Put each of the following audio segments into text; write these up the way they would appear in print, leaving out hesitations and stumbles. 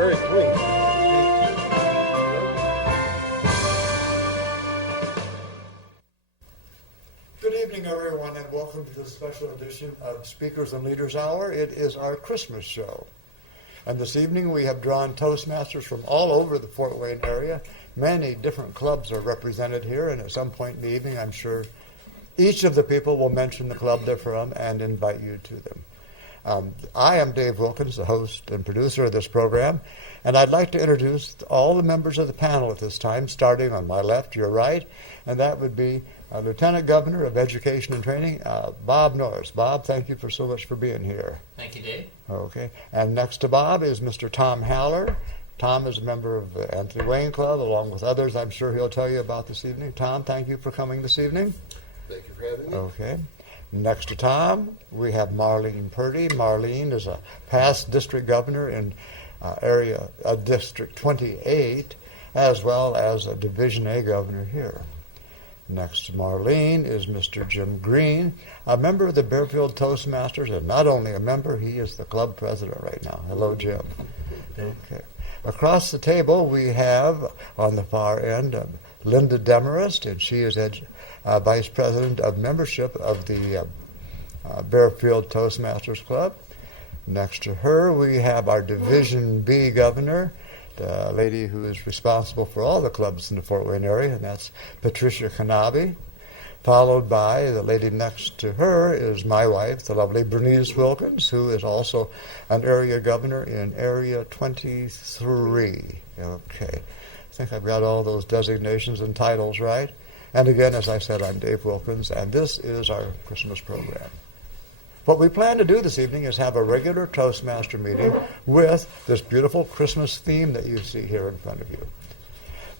very sweet. Good evening, everyone, and welcome to this special edition of Speakers and Leaders Hour. It is our Christmas show. And this evening we have drawn Toastmasters from all over the Fort Wayne area. Many different clubs are represented here, and at some point in the evening, I'm sure each of the people will mention the club they're from and invite you to them. I am Dave Wilkins, the host and producer of this program, and I'd like to introduce all the members of the panel at this time, starting on my left, your right, and that would be Lieutenant Governor of Education and Training, Bob Norris. Bob, thank you so much for being here. Thank you, Dave. Okay, and next to Bob is Mr. Tom Haller. Tom is a member of the Anthony Wayne Club, along with others I'm sure he'll tell you about this evening. Tom, thank you for coming this evening. Thank you for having me. Okay. Next to Tom, we have Marlene Purdy. Marlene is a past district governor in District 28, as well as a Division A governor here. Next to Marlene is Mr. Jim Green, a member of the Bearfield Toastmasters, and not only a member, he is the club president right now. Hello, Jim. Okay. Across the table, we have, on the far end, Linda Demarest, and she is Vice President of Membership of the Bearfield Toastmasters Club. Next to her, we have our Division B governor, the lady who is responsible for all the clubs in the Fort Wayne area, and that's Patricia Knaebe. Followed by the lady next to her is my wife, the lovely Berniece Wilkins, who is also an area governor in Area 23. Okay. I think I've got all those designations and titles right. And again, as I said, I'm Dave Wilkins, and this is our Christmas program. What we plan to do this evening is have a regular Toastmaster meeting with this beautiful Christmas theme that you see here in front of you.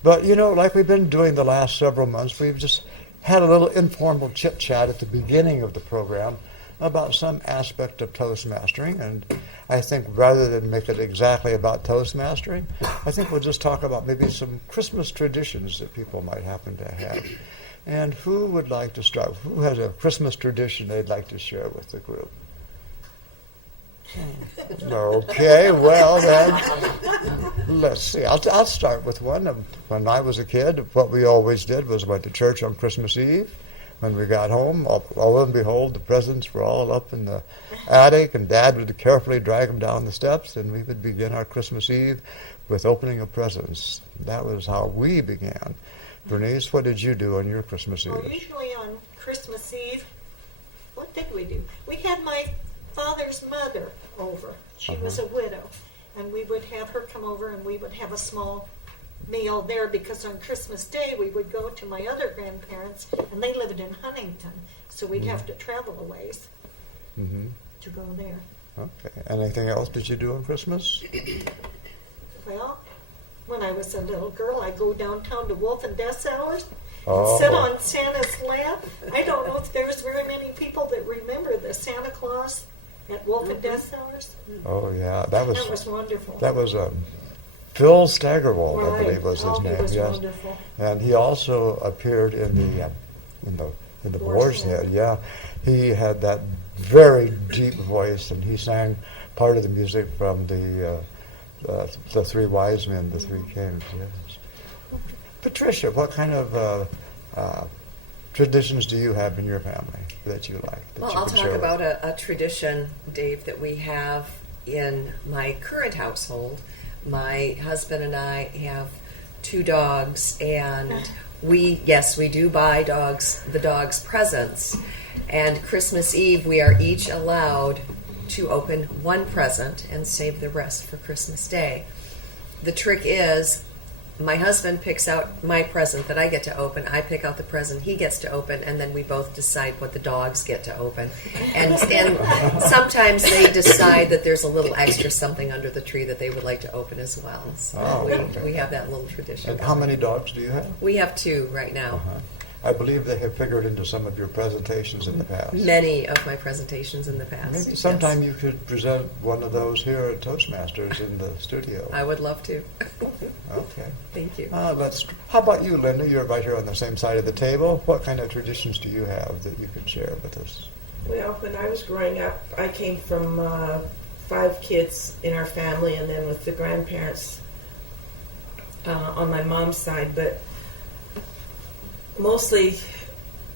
But, you know, like we've been doing the last several months, we've just had a little informal chit-chat at the beginning of the program about some aspect of Toastmastering, and I think rather than make it exactly about Toastmastering, I think we'll just talk about maybe some Christmas traditions that people might happen to have. And who would like to start? Who has a Christmas tradition they'd like to share with the group? Okay, well then, let's see. I'll start with one. When I was a kid, what we always did was went to church on Christmas Eve. When we got home, lo and behold, the presents were all up in the attic, and Dad would carefully drag them down the steps, and we would begin our Christmas Eve with opening of presents. That was how we began. Berniece, what did you do on your Christmas Eve? Well, usually on Christmas Eve, what did we do? We had my father's mother over. She was a widow, and we would have her come over, and we would have a small meal there, because on Christmas Day we would go to my other grandparents, and they lived in Huntington, so we'd have to travel a ways to go there. Okay. Anything else did you do on Christmas? Well, when I was a little girl, I'd go downtown to Wolf and Dessauer's and sit on Santa's lap. I don't know if there's very many people that remember the Santa Claus at Wolf and Dessauer's. Oh, yeah. That was wonderful. That was Phil Staggerwald, right. I believe was his name. He was yes. wonderful. And he also appeared in the Boar's Head. Yeah, he had that very deep voice, and he sang part of the music from the Three Wise Men, the Three Kings. Yes. Patricia, what kind of traditions do you have in your family that you like? Well, I'll talk about a tradition, Dave, that we have in my current household. My husband and I have 2 dogs, and we do buy the dogs presents. And Christmas Eve, we are each allowed to open 1 present and save the rest for Christmas Day. The trick is, my husband picks out my present that I get to open, I pick out the present he gets to open, and then we both decide what the dogs get to open. And sometimes they decide that there's a little extra something under the tree that they would like to open as well. So we have that little tradition. And how many dogs do you have? We have 2 right now. I believe they have figured into some of your presentations in the past. Many of my presentations in the past. Maybe sometime you could present one of those here at Toastmasters in the studio. I would love to. Okay. Thank you. How about you, Linda? You're right here on the same side of the table. What kind of traditions do you have that you can share with us? Well, when I was growing up, I came from 5 kids in our family, and then with the grandparents on my mom's side. But mostly,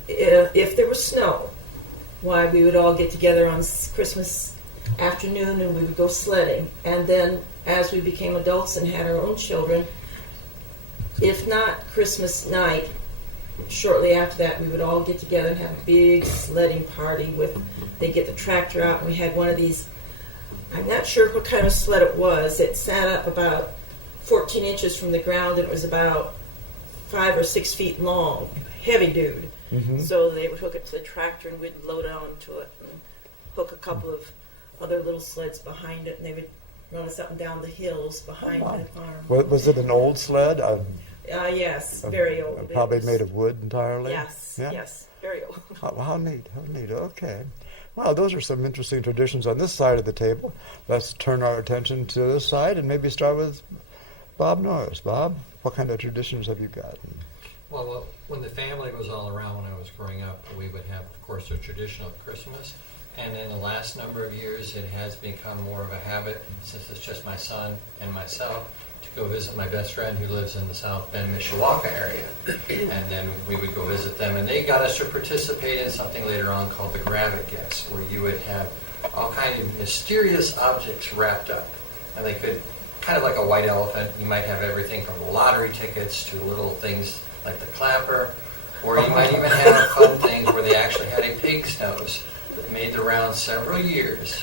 if there was snow, why we would all get together on Christmas afternoon and we would go sledding. And then as we became adults and had our own children, if not Christmas night, shortly after that, we would all get together and have a big sledding party. They'd get the tractor out, and we had one of these, I'm not sure what kind of sled it was. It sat up about 14 inches from the ground, and it was about 5 or 6 feet long. Heavy dude. Mm-hmm. So they would hook it to the tractor, and we'd load onto it and hook a couple of other little sleds behind it, and they would run us up and down the hills behind the farm. Was it an old sled? Yes, very old. Probably made of wood entirely? Yes, Yeah? yes, very old. How neat, okay. Well, those are some interesting traditions on this side of the table. Let's turn our attention to this side and maybe start with Bob Norris. Bob, what kind of traditions have you got? Well, when the family was all around when I was growing up, we would have, of course, the tradition of Christmas. And in the last number of years, it has become more of a habit, since it's just my son and myself, to go visit my best friend who lives in the South Bend, Mishawaka area. And then we would go visit them. And they got us to participate in something later on called the Grab It Gifts, where you would have all kinds of mysterious objects wrapped up. And they could, kind of like a white elephant, you might have everything from lottery tickets to little things like the clapper, or you might even have fun things where they actually had a pig's nose that made the rounds several years.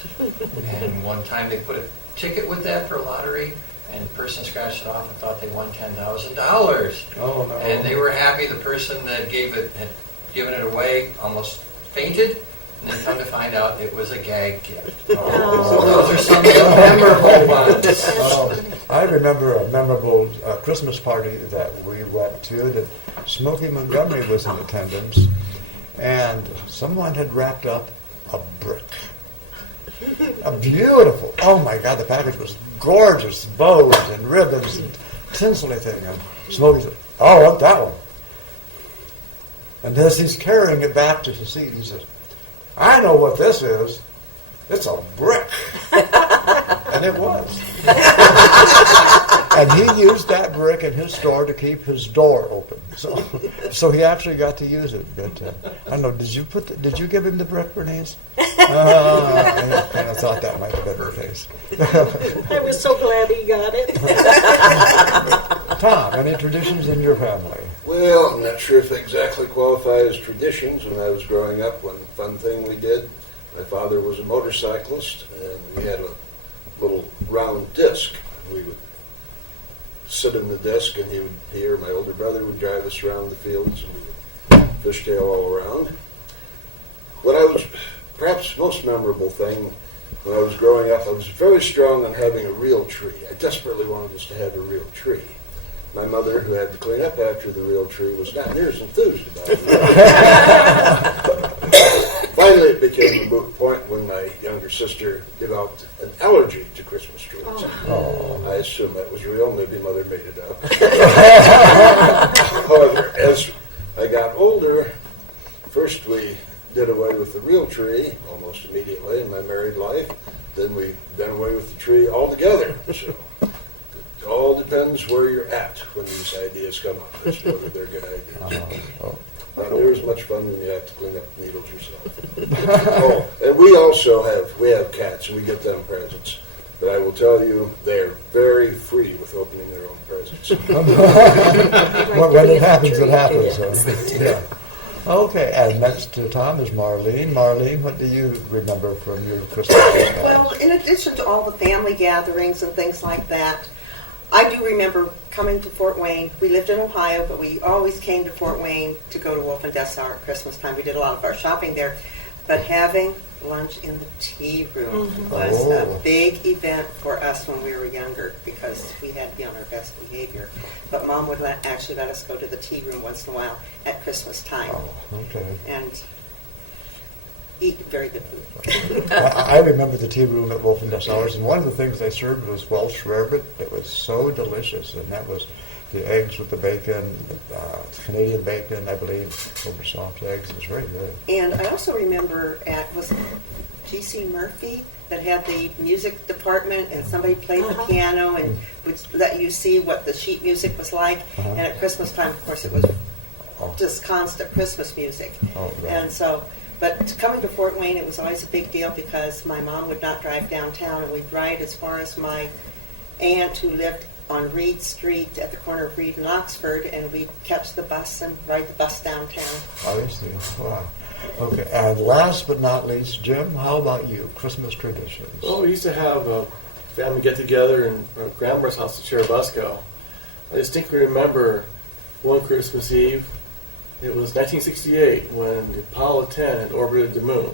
And one time they put a ticket with that for a lottery, and the person scratched it off and thought they won $10,000. Oh, no. And they were happy. The person that gave it had given it away almost fainted, and then come to find out it was a gag gift. So those are some of the memorable ones. I remember a memorable Christmas party that we went to that Smokey Montgomery was in attendance, and someone had wrapped up a brick. A beautiful, oh my God, the package was gorgeous, bows and ribbons and tinsel thing. And Smokey said, "Oh, I want that one." And as he's carrying it back to the seat, he says, "I know what this is. It's a brick." And it was. And he used that brick in his store to keep his door open. So he actually got to use it. But I don't know. Did you give him the brick, Berniece? I kind of thought that might have been her face. I was so glad he got it. Tom, any traditions in your family? Well, I'm not sure if they exactly qualify as traditions. When I was growing up, one fun thing we did, my father was a motorcyclist, and we had a little round disc. We would sit in the disc, and he or my older brother would drive us around the fields, and we would fishtail all around. What I was perhaps most memorable thing when I was growing up, I was very strong on having a real tree. I desperately wanted us to have a real tree. My mother, who had to clean up after the real tree, was not near as enthused about it. Finally, it became a moot point when my younger sister developed an allergy to Christmas trees. Oh. I assume that was real. Maybe Mother made it up. However, as I got older, first we did away with the real tree almost immediately in my married life. Then we done away with the tree altogether. So it all depends where you're at when these ideas come up as to whether they're good ideas. Not near as much fun when you have to clean up the needles yourself. Oh, and we have cats, and we get them presents. But I will tell you, they're very free with opening their own presents. When it happens, it happens. Yeah. Okay, and next to Tom is Marlene. Marlene, what do you remember from your Christmas party? Well, in addition to all the family gatherings and things like that, I do remember coming to Fort Wayne. We lived in Ohio, but we always came to Fort Wayne to go to Wolf and Dessau at Christmas time. We did a lot of our shopping there. But having lunch in the tea room was a big event for us when we were younger because we had to be on our best behavior. But Mom would actually let us go to the tea room once in a while at Christmas time. Oh, okay. And eat very good food. I remember the tea room at Wolf and Dessau's, and one of the things they served was Welsh rarebit. It was so delicious, and that was the eggs with the bacon, Canadian bacon, I believe, over soft eggs. It was very good. And I also remember was G.C. Murphy that had the music department, and somebody played the Uh-huh. piano and would let you see what the sheet music was like. And at Christmas time, of course, it was just constant Christmas music. Oh, right. And so, but coming to Fort Wayne, it was always a big deal because my mom would not drive downtown, and we'd ride as far as my aunt who lived on Reed Street at the corner of Reed and Oxford, and we'd catch the bus and ride the bus downtown. I see. Wow. Okay, and last but not least, Jim, how about you? Christmas traditions. Well, we used to have a family get-together in our grandma's house at Cherubusco. I distinctly remember one Christmas Eve. It was 1968 when Apollo 10 had orbited the moon.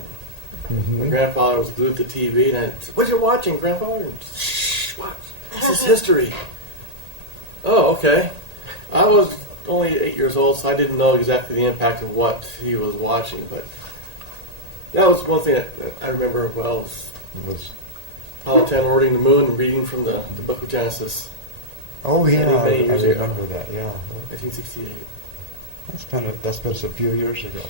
My grandfather was glued to the TV, and I said, "What are you watching, Grandpa?" And, "Shh, watch. This is history." Oh, okay. I was only 8 years old, so I didn't know exactly the impact of what he was watching, but that was one thing that I remember well. Was Apollo 10 orbiting the moon and reading from the Book of Genesis. Oh yeah, I Many years ago. remember that. Yeah, 1968. that's been a few years ago.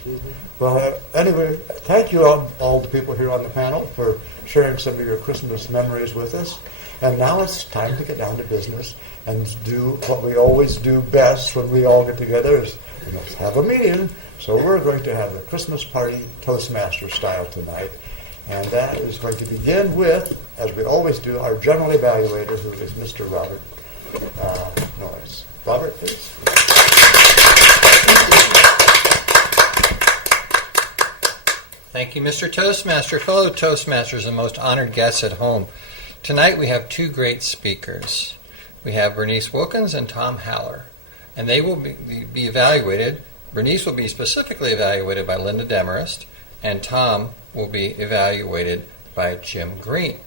Well, anyway, thank you all the people here on the panel for sharing some of your Christmas memories with us. And now it's time to get down to business and do what we always do best when we all get together is we must have a meeting. So we're going to have a Christmas party Toastmaster style tonight. And that is going to begin with, as we always do, our general evaluator, who is Mr. Robert Norris. Robert, please. Thank you, Mr. Toastmaster, fellow Toastmasters, and most honored guests at home. Tonight we have two great speakers. We have Berniece Wilkins and Tom Haller, and they will be evaluated. Berniece will be specifically evaluated by Linda Demarest, and Tom will be evaluated by Jim Green.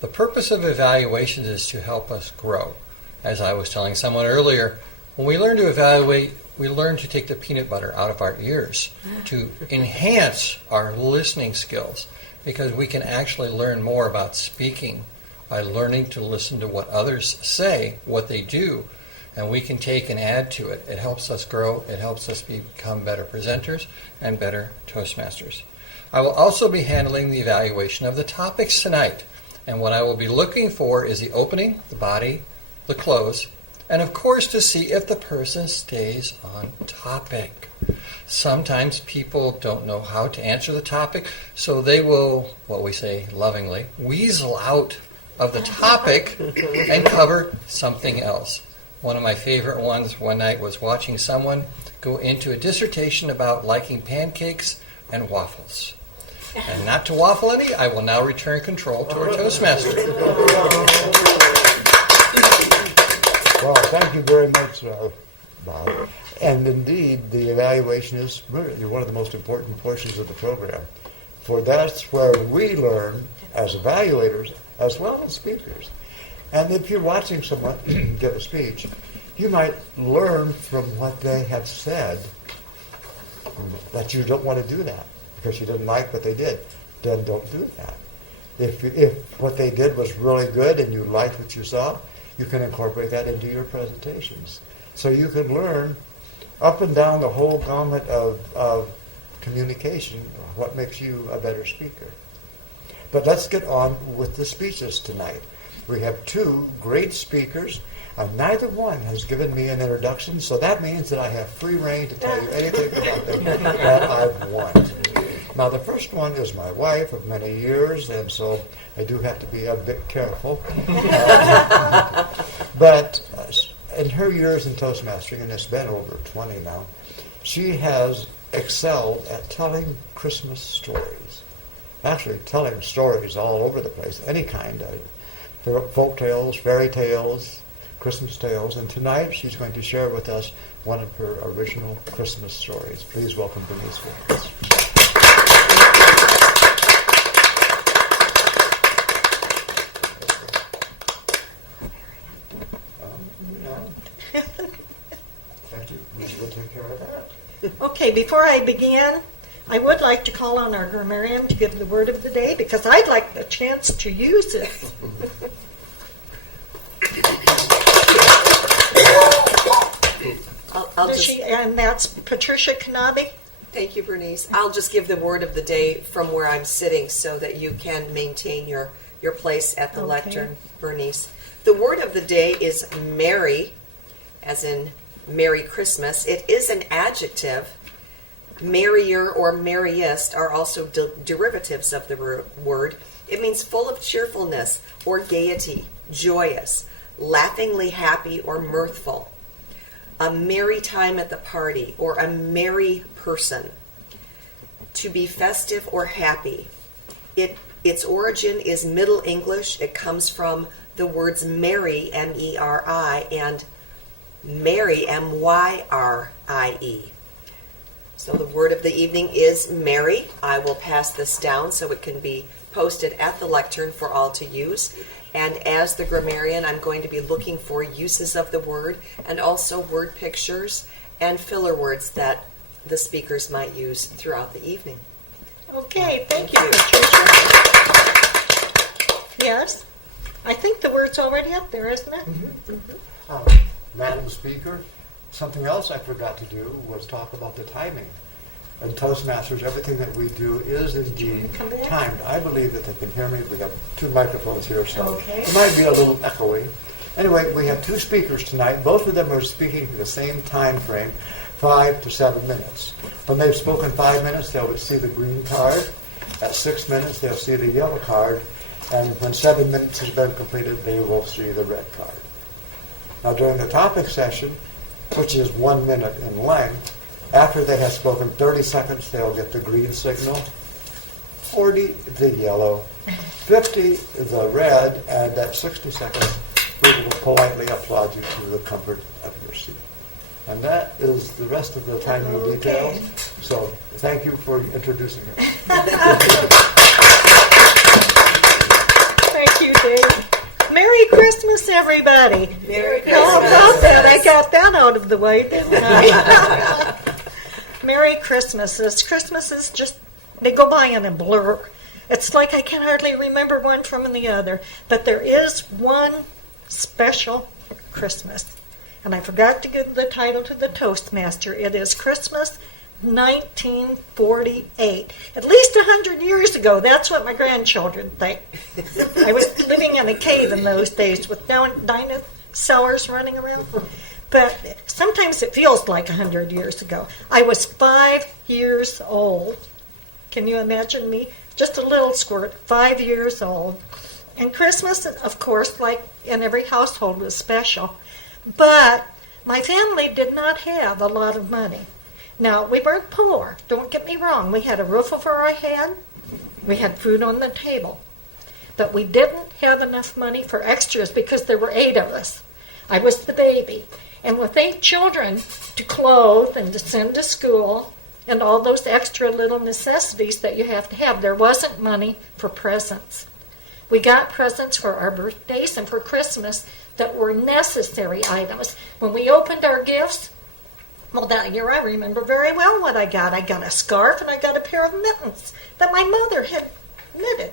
The purpose of evaluations is to help us grow. As I was telling someone earlier, when we learn to evaluate, we learn to take the peanut butter out of our ears to enhance our listening skills, because we can actually learn more about speaking by learning to listen to what others say, what they do, and we can take and add to it. It helps us grow. It helps us become better presenters and better Toastmasters. I will also be handling the evaluation of the topics tonight, and what I will be looking for is the opening, the body, the close, and of course to see if the person stays on topic. Sometimes people don't know how to answer the topic, so they will, what we say lovingly, weasel out of the topic and cover something else. One of my favorite ones one night was watching someone go into a dissertation about liking pancakes and waffles. And not to waffle any, I will now return control to our Toastmaster. Well, thank you very much, Bob. And indeed, the evaluation is really one of the most important portions of the program. For that's where we learn as evaluators as well as speakers. And if you're watching someone give a speech, you might learn from what they have said that you don't want to do that because you didn't like what they did. Then don't do that. If what they did was really good and you liked what you saw, you can incorporate that into your presentations. So you can learn up and down the whole gamut of communication what makes you a better speaker. But let's get on with the speeches tonight. We have two great speakers. Neither one has given me an introduction, so that means that I have free rein to tell you anything about them that I want. Now, the first one is my wife of many years, and so I do have to be a bit careful. But in her years in Toastmastering, and it's been over 20 now, she has excelled at telling Christmas stories. Actually, telling stories all over the place, any kind of folk tales, fairy tales, Christmas tales. And tonight she's going to share with us one of her original Christmas stories. Please welcome Berniece Wilkins. Thank you. We'll take care of that. Okay, before I begin, I would like to call on our grammarian to give the word of the day because I'd like the chance to use it. And that's Patricia Knaebe. Thank you, Berniece. I'll just give the word of the day from where I'm sitting so that you can maintain your your place at the Okay. lectern, Berniece. The word of the day is merry, as in Merry Christmas. It is an adjective. Merrier or merriest are also derivatives of the word. It means full of cheerfulness or gaiety, joyous, laughingly happy or mirthful. A merry time at the party, or a merry person. To be festive or happy. Its origin is Middle English. It comes from the words merry, M-E-R-I, and marry, M-Y-R-I-E. So the word of the evening is merry. I will pass this down so it can be posted at the lectern for all to use. And as the grammarian, I'm going to be looking for uses of the word and also word pictures and filler words that the speakers might use throughout the evening. Okay, thank you, Patricia. Yes, I think the word's already up there, isn't it? Madam Speaker, something else I forgot to do was talk about the timing. In Toastmasters, everything that we do is indeed Come back. timed. I believe that they can hear me. We have 2 microphones here, so Okay. it might be a little echoey. Anyway, we have 2 speakers tonight. Both of them are speaking for the same time frame, 5 to 7 minutes. When they've spoken 5 minutes, they'll see the green card. At 6 minutes, they'll see the yellow card. And when 7 minutes has been completed, they will see the red card. Now, during the topic session, which is 1 minute in length, after they have spoken 30 seconds, they'll get the green signal, 40 the yellow, 50 the red, and at 60 seconds, we will politely applaud you to the comfort of your seat. And that is the rest of the timing details. So thank you for introducing me. Thank you, Dave. Merry Christmas, everybody. Merry How about that? I got that out of the way, didn't I? Merry Christmases. Christmases just, they go by in a blur. It's like I can hardly remember one from the other. But there is one special Christmas. And I forgot to give the title to the Toastmaster. It is Christmas 1948. At least 100 years ago. That's what my grandchildren think. I was living in a cave in those days with dinosaurs running around. But sometimes it feels like 100 years ago. I was 5 years old. Can you imagine me? Just a little squirt, 5 years old. And Christmas, of course, like in every household, was special. But my family did not have a lot of money. Now, we weren't poor. Don't get me wrong. We had a roof over our head. We had food on the table. But we didn't have enough money for extras because there were 8 of us. I was the baby. And with 8 children to clothe and to send to school and all those extra little necessities that you have to have, there wasn't money for presents. We got presents for our birthdays and for Christmas that were necessary items. When we opened our gifts, well, that year I remember very well what I got. I got a scarf and I got a pair of mittens that my mother had knitted.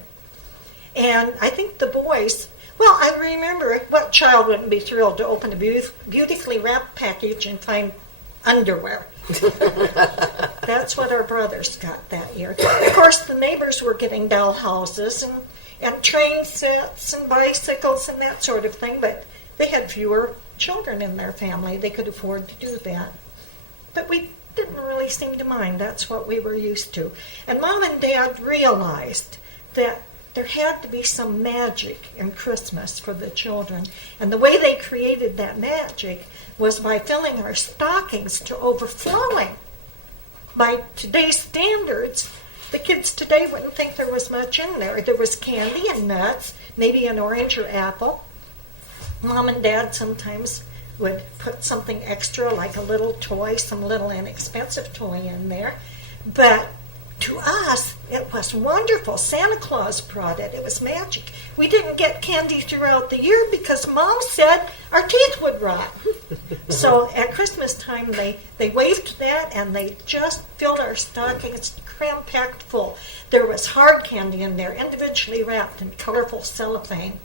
And I think the boys, well, I remember what child wouldn't be thrilled to open a beautifully wrapped package and find underwear. That's what our brothers got that year. Of course, the neighbors were getting doll houses and train sets and bicycles and that sort of thing, but they had fewer children in their family. They could afford to do that. But we didn't really seem to mind. That's what we were used to. And Mom and Dad realized that there had to be some magic in Christmas for the children. And the way they created that magic was by filling our stockings to overflowing. By today's standards, the kids today wouldn't think there was much in there. There was candy and nuts, maybe an orange or apple. Mom and Dad sometimes would put something extra, like a little toy, some little inexpensive toy in there. But to us, it was wonderful. Santa Claus brought it. It was magic. We didn't get candy throughout the year because Mom said our teeth would rot. So at Christmas time, they waived that, and they just filled our stockings cram-packed full. There was hard candy in there, individually wrapped in colorful cellophane.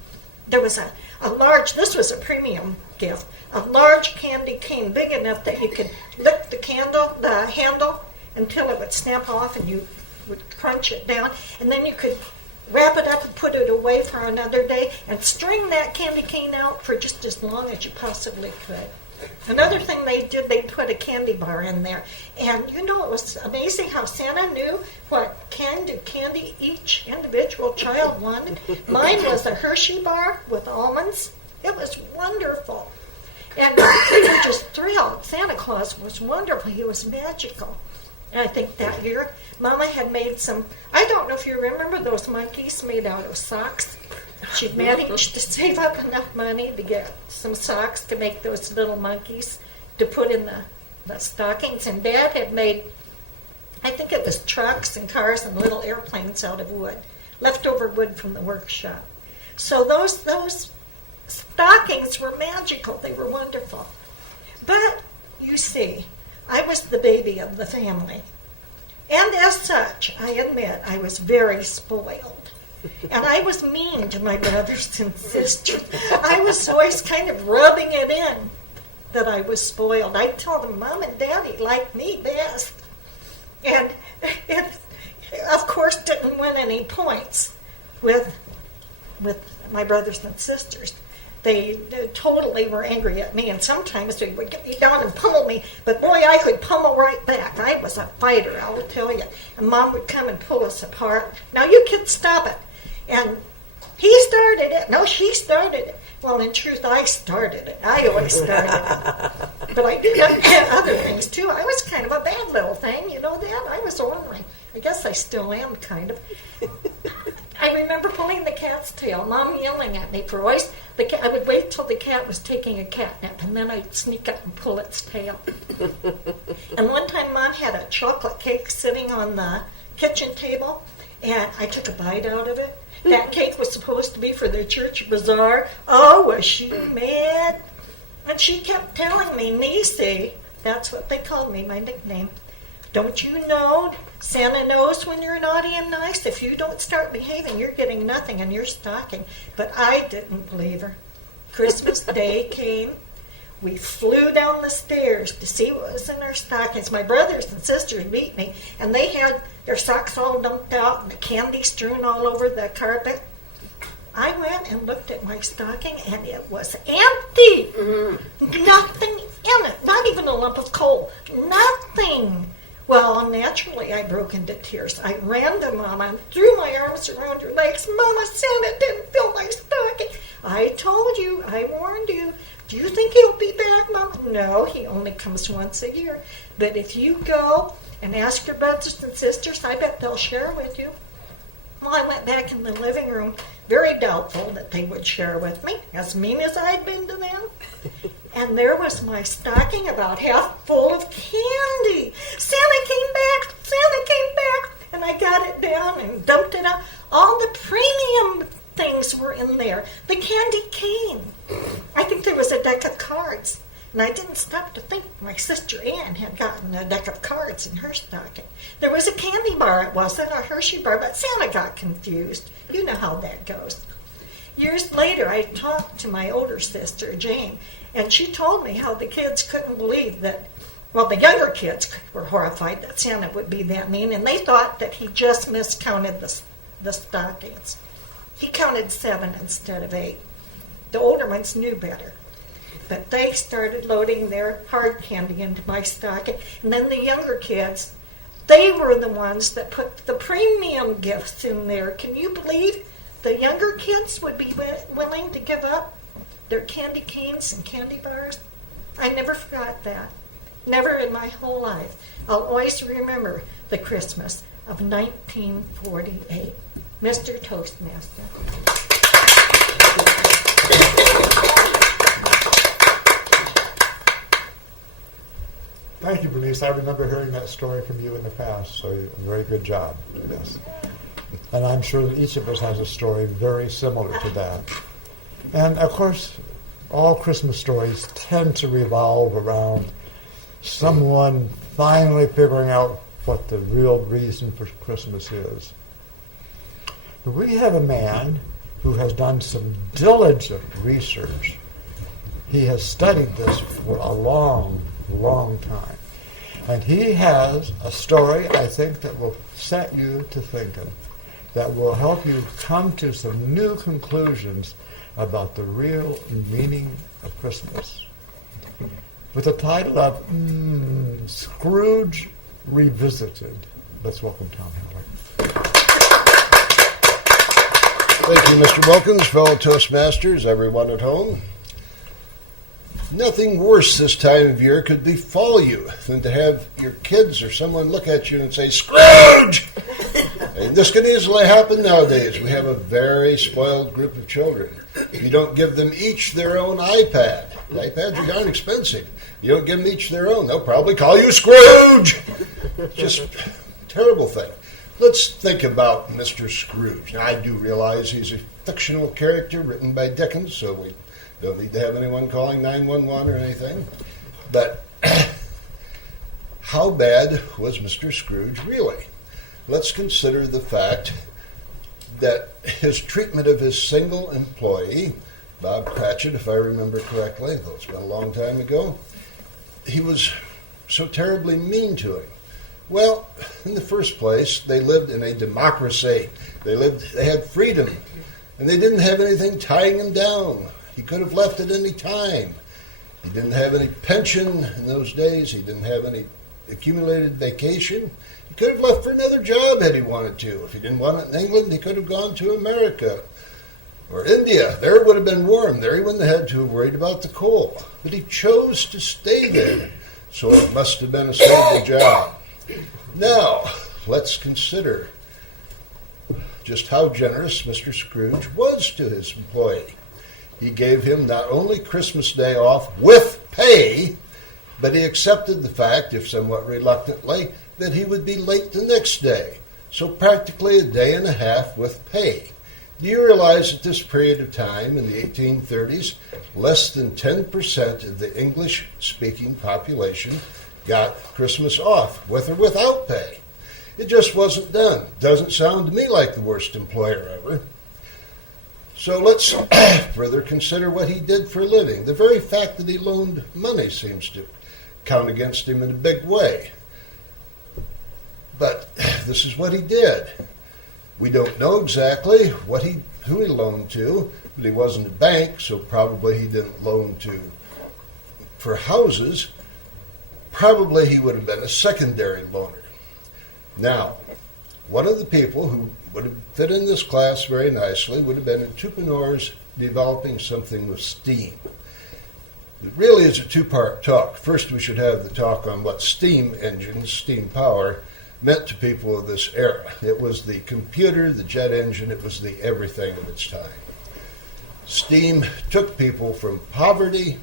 There was a large, this was a premium gift, a large candy cane big enough that you could lick the handle until it would snap off and you would crunch it down. And then you could wrap it up and put it away for another day, and string that candy cane out for just as long as you possibly could. Another thing they did, they put a candy bar in there. And you know, it was amazing how Santa knew what kind of candy each individual child wanted. Mine was a Hershey bar with almonds. It was wonderful. And we were just thrilled. Santa Claus was wonderful. He was magical. And I think that year, Mama had made some, I don't know if you remember those monkeys made out of socks. She'd managed to save up enough money to get some socks to make those little monkeys to put in the stockings. And Dad had made, I think it was trucks and cars and little airplanes out of wood, leftover wood from the workshop. So those stockings were magical. They were wonderful. But, you see, I was the baby of the family. And as such, I admit, I was very spoiled. And I was mean to my brothers and sisters. I was always kind of rubbing it in that I was spoiled. I told them Mom and Daddy liked me best. And it, of course, didn't win any points with my brothers and sisters. They totally were angry at me, and sometimes they would get me down and pummel me, but boy, I could pummel right back. I was a fighter, I will tell you. And Mom would come and pull us apart. Now, you kids, stop it. And he started it. No, she started it. Well, in truth, I started it. I always started it. But I did other things, too. I was kind of a bad little thing, you know that? I was ornery. I guess I still am, kind of. I remember pulling the cat's tail, Mom yelling at me for always. I would wait till the cat was taking a cat nap, and then I'd sneak up and pull its tail. And one time, Mom had a chocolate cake sitting on the kitchen table, and I took a bite out of it. That cake was supposed to be for the church bazaar. Oh, was she mad? And she kept telling me, Niecy, that's what they called me, my nickname. Don't you know Santa knows when you're naughty and nice? If you don't start behaving, you're getting nothing in your stocking. But I didn't believe her. Christmas Day came. We flew down the stairs to see what was in our stockings. My brothers and sisters beat me, and they had their socks all dumped out and the candy strewn all over the carpet. I went and looked at my stocking, and it was empty. Mm-hmm. Nothing in it. Not even a lump of coal. Nothing. Well, naturally, I broke into tears. I ran to Mama and threw my arms around her legs. Mama, Santa didn't fill my stocking. I told you. I warned you. Do you think he'll be back, Mama? No, he only comes once a year. But if you go and ask your brothers and sisters, I bet they'll share with you. Well, I went back in the living room, very doubtful that they would share with me, as mean as I'd been to them. And there was my stocking about half full of candy. Santa came back! Santa came back! And I got it down and dumped it out. All the premium things were in there. The candy cane. I think there was a deck of cards. And I didn't stop to think my sister Ann had gotten a deck of cards in her stocking. There was a candy bar. It wasn't a Hershey bar, but Santa got confused. You know how that goes. Years later, I talked to my older sister, Jane, and she told me how the kids couldn't believe that, well, the younger kids were horrified that Santa would be that mean, and they thought that he just miscounted the stockings. He counted 7 instead of 8. The older ones knew better. But they started loading their hard candy into my stocking. And then the younger kids, they were the ones that put the premium gifts in there. Can you believe the younger kids would be willing to give up their candy canes and candy bars? I never forgot that. Never in my whole life. I'll always remember the Christmas of 1948. Mr. Toastmaster. Thank you, Berniece. I remember hearing that story from you in the past, so very good job. Yes. And I'm sure that each of us has a story very similar to that. And, of course, all Christmas stories tend to revolve around someone finally figuring out what the real reason for Christmas is. But we have a man who has done some diligent research. He has studied this for a long time. And he has a story, I think, that will set you to thinking. that will help you come to some new conclusions about the real meaning of Christmas. With the title of Scrooge Revisited. Let's welcome Tom Henley. Thank you, Mr. Wilkins, fellow Toastmasters, everyone at home. Nothing worse this time of year could befall you than to have your kids or someone look at you and say, "Scrooge!" And this can easily happen nowadays. We have a very spoiled group of children. You don't give them each their own iPad. iPads are darn expensive. You don't give them each their own. They'll probably call you Scrooge. Just a terrible thing. Let's think about Mr. Scrooge. Now, I do realize he's a fictional character written by Dickens, so we don't need to have anyone calling 911 or anything. But how bad was Mr. Scrooge really? Let's consider the fact that his treatment of his single employee, Bob Cratchit, if I remember correctly, though it's been a long time ago, he was so terribly mean to him. Well, in the first place, they lived in a democracy. They had freedom, and they didn't have anything tying him down. He could have left at any time. He didn't have any pension in those days. He didn't have any accumulated vacation. He could have left for another job had he wanted to. If he didn't want it in England, he could have gone to America or India. There it would have been warm. There he wouldn't have had to have worried about the cold. But he chose to stay there, so it must have been a suitable job. Now, let's consider just how generous Mr. Scrooge was to his employee. He gave him not only Christmas Day off with pay, but he accepted the fact, if somewhat reluctantly, that he would be late the next day. So practically a day and a half with pay. Do you realize at this period of time, in the 1830s, less than 10% of the English-speaking population got Christmas off, with or without pay? It just wasn't done. Doesn't sound to me like the worst employer ever. So let's further consider what he did for a living. The very fact that he loaned money seems to count against him in a big way. But this is what he did. We don't know exactly who he loaned to, but he wasn't a bank, so probably he didn't loan for houses. Probably he would have been a secondary loaner. Now, one of the people who would have fit in this class very nicely would have been entrepreneurs developing something with steam. It really is a two-part talk. First, we should have the talk on what steam engines, steam power, meant to people of this era. It was the computer, the jet engine, it was the everything of its time. Steam took people from poverty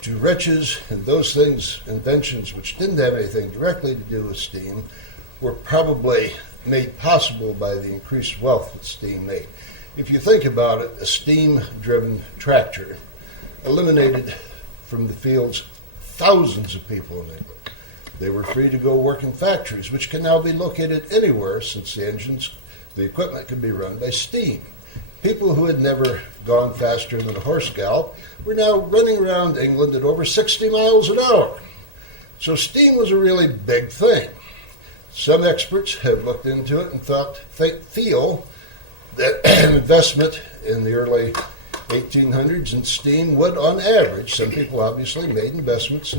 to riches, and those things, inventions which didn't have anything directly to do with steam, were probably made possible by the increased wealth that steam made. If you think about it, a steam-driven tractor eliminated from the fields thousands of people in England. They were free to go work in factories, which can now be located anywhere since the equipment can be run by steam. People who had never gone faster than a horse gallop were now running around England at over 60 miles an hour. So steam was a really big thing. Some experts have looked into it and feel that an investment in the early 1800s in steam would, on average, some people obviously made investments,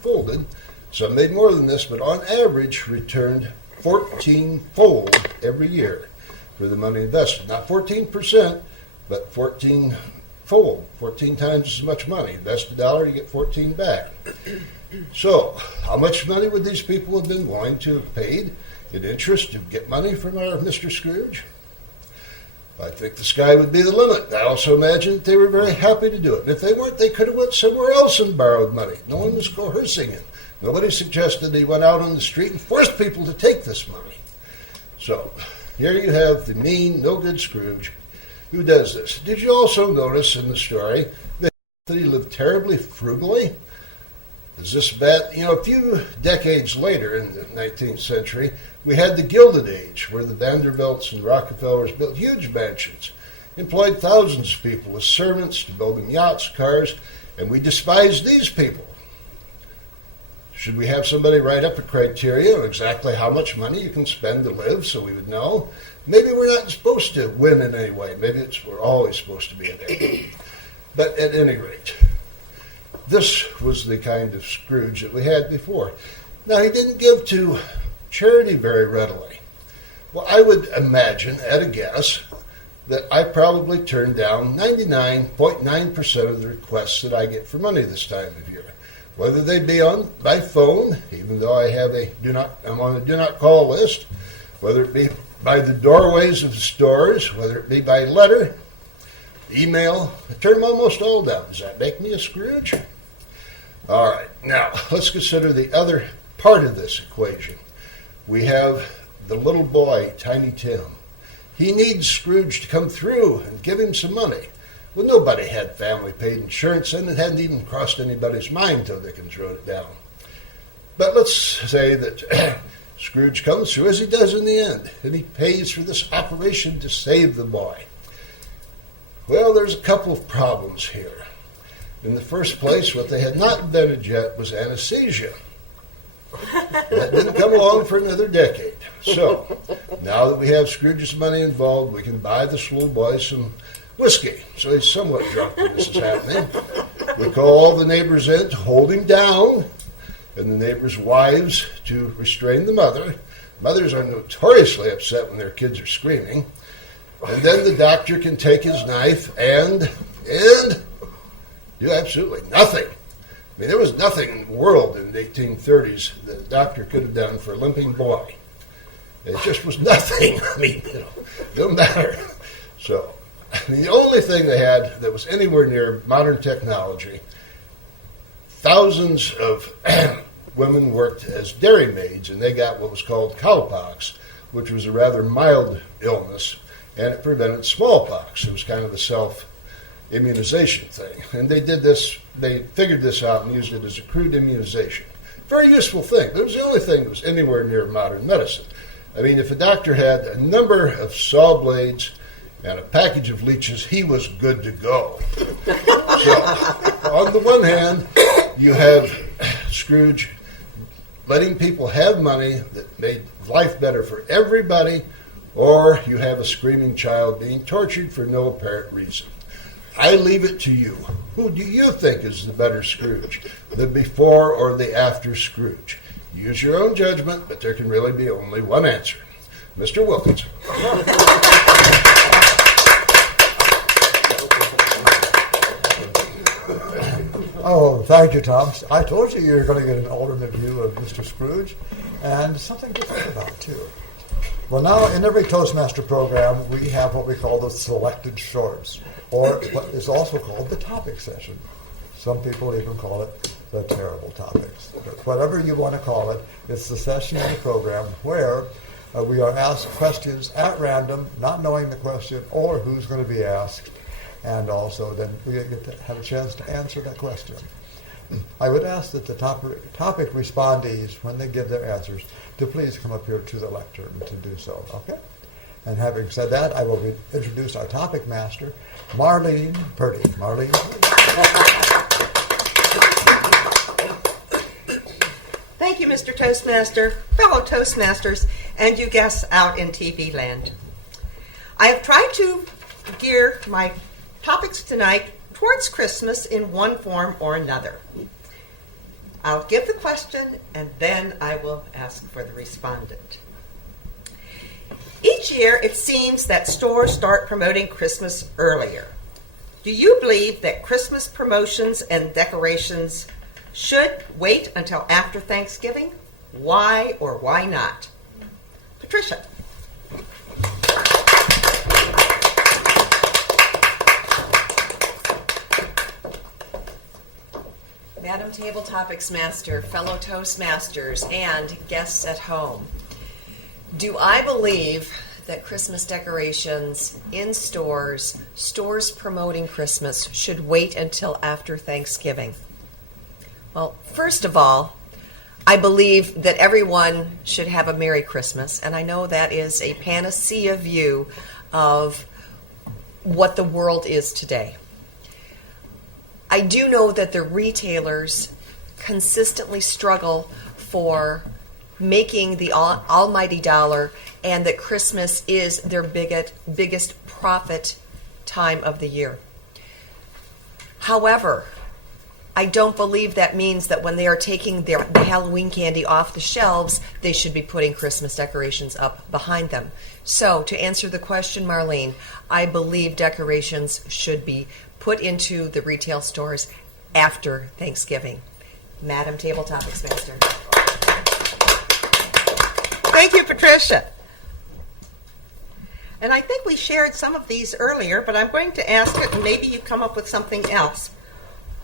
folded, some made more than this, but on average returned 14-fold every year for the money invested. Not 14%, but 14-fold, 14 times as much money. Invest $1, you get 14 back. So, how much money would these people have been willing to have paid in interest to get money from our Mr. Scrooge? I think the sky would be the limit. I also imagine that they were very happy to do it. And if they weren't, they could have went somewhere else and borrowed money. No one was coercing him. Nobody suggested he went out on the street and forced people to take this money. So, here you have the mean, no-good Scrooge who does this. Did you also notice in the story that he lived terribly frugally? Is this bad? You know, a few decades later in the 19th century, we had the Gilded Age, where the Vanderbilts and Rockefellers built huge mansions, employed thousands of people as servants to building yachts, cars, and we despised these people. Should we have somebody write up a criteria on exactly how much money you can spend to live so we would know? Maybe we're not supposed to win in any way. Maybe we're always supposed to be in it. But at any rate, this was the kind of Scrooge that we had before. Now, he didn't give to charity very readily. Well, I would imagine, at a guess, that I probably turned down 99.9% of the requests that I get for money this time of year. Whether they be on by phone, even though I have I'm on a do not call list, whether it be by the doorways of the stores, whether it be by letter, email, I turn them almost all down. Does that make me a Scrooge? All right, now let's consider the other part of this equation. We have the little boy, Tiny Tim. He needs Scrooge to come through and give him some money. Well, nobody had family paid insurance, and it hadn't even crossed anybody's mind until Dickens wrote it down. But let's say that Scrooge comes through, as he does in the end, and he pays for this operation to save the boy. Well, there's a couple of problems here. In the first place, what they had not invented yet was anesthesia. That didn't come along for another decade. So, now that we have Scrooge's money involved, we can buy this little boy some whiskey. So he's somewhat drunk when this is happening. We call all the neighbors in to hold him down, and the neighbors' wives to restrain the mother. Mothers are notoriously upset when their kids are screaming. And then the doctor can take his knife and do absolutely nothing. I mean, there was nothing in the world in the 1830s that a doctor could have done for a limping boy. It just was nothing. I mean, no matter. So, I mean, the only thing they had that was anywhere near modern technology, thousands of women worked as dairy maids, and they got what was called cowpox, which was a rather mild illness, and it prevented smallpox. It was kind of a self-immunization thing. And they did this, they figured this out and used it as a crude immunization. Very useful thing, but it was the only thing that was anywhere near modern medicine. I mean, if a doctor had a number of saw blades and a package of leeches, he was good to go. So, on the one hand, you have Scrooge letting people have money that made life better for everybody, or you have a screaming child being tortured for no apparent reason. I leave it to you. Who do you think is the better Scrooge, the before or the after Scrooge? Use your own judgment, but there can really be only one answer. Mr. Wilkins. Oh, thank you, Tom. I told you were going to get an alternate view of Mr. Scrooge, and something to think about, too. Well, now, in every Toastmaster program, we have what we call the selected shorts, or what is also called the topic session. Some people even call it the terrible topics. But whatever you want to call it, it's the session in the program where we are asked questions at random, not knowing the question or who's going to be asked, and also then we get to have a chance to answer that question. I would ask that the topic respondees, when they give their answers, to please come up here to the lectern to do so, okay? And having said that, I will introduce our topic master, Marlene Purdy. Marlene, Thank you, Mr. Toastmaster, fellow Toastmasters, and you guests out in TV land. I have tried to gear my topics tonight towards Christmas in one form or another. I'll give the question, and then I will ask for the respondent. Each year, it seems that stores start promoting Christmas earlier. Do you believe that Christmas promotions and decorations should wait until after Thanksgiving? Why or why not? Patricia. Madam Table Topics Master, fellow Toastmasters, and guests at home. Do I believe that Christmas decorations in stores promoting Christmas, should wait until after Thanksgiving? Well, first of all, I believe that everyone should have a Merry Christmas, and I know that is a panacea view of what the world is today. I do know that the retailers consistently struggle for making the almighty dollar and that Christmas is their biggest profit time of the year. However, I don't believe that means that when they are taking the Halloween candy off the shelves, they should be putting Christmas decorations up behind them. So, to answer the question, Marlene, I believe decorations should be put into the retail stores after Thanksgiving. Madam Table Topics Master. Thank you, Patricia. And I think we shared some of these earlier, but I'm going to ask it, and maybe you come up with something else.